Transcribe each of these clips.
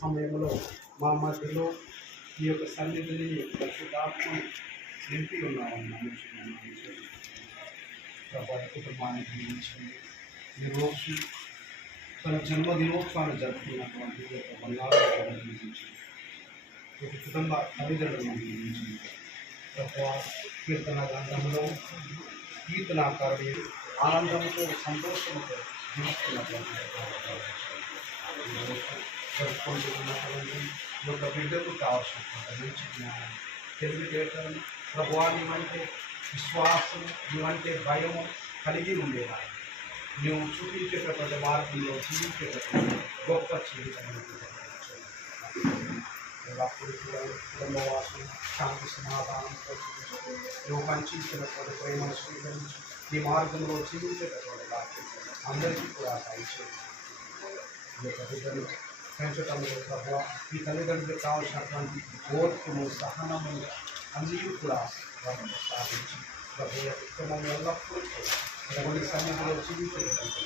సమయంలో మా మధ్యలో ఈ యొక్క సన్నిధిని పరిశుద్ధాత్మ నింపి ఉన్నామని ప్రభావి కుటుంబానికి జీవించండి. ఈరోజు తన జన్మదినోత్సవాన్ని జరుపుకున్నటువంటి ఈ యొక్క బంగారు జీవించండి. ఒక కుటుంబ తల్లిదండ్రులను జీవించండి. ప్రభావ కీర్తన గ్రంథంలో కీర్తనాకారుడి ఆనందంతో సంతోషంతో జీవిస్తున్నటువంటి జరుపుకుంటున్నటువంటి ఈ యొక్క బిడ్డకు కావాల్సినటువంటి మంచి జ్ఞానం తెలివితేటలు ప్రభువా నీవంటే విశ్వాసం నీవంటే భయము కలిగి ఉండేవారు. నువ్వు చూపించేటటువంటి మార్గంలో జీవించేటటువంటి గొప్ప జీవితం అప్పుడు కుటుంబవాసం శాంతి సమాధానంతో నువ్వు పంచించినటువంటి ప్రేమను స్వీకరించి ఈ మార్గంలో జీవించేటటువంటి భాగ్యం అందరికీ కూడా దయచేయండి. ఈ యొక్క బిడ్డలు పెంచడంలో ప్రభావ ఈ తల్లిదండ్రులకు కావాల్సినటువంటి ఓర్పును సహనము అన్నీ కూడా వారిని సాధించి ప్రభు కుటుంబం ఎల్లప్పుడూ కూడా సన్నిధిలో జీవించేటటువంటి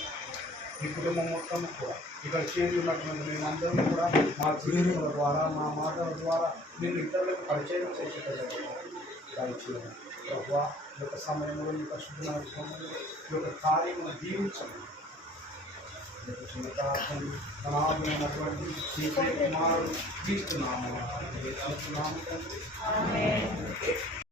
ఈ కుటుంబం మొత్తం కూడా ఇక్కడ చేరి ఉన్నటువంటి మేమందరం కూడా మా జీవితాల ద్వారా మా మాటల ద్వారా నేను ఇతరులకు పరిచయం చేసేటటువంటి దయచేయండి. ప్రభు ఈ యొక్క సమయంలో ఈ యొక్క శుభ్రమైన ఈ యొక్క కార్యమును దీవించండి. అనాథమైనటువంటి నీ కుమారుడు క్రీస్తు నామమున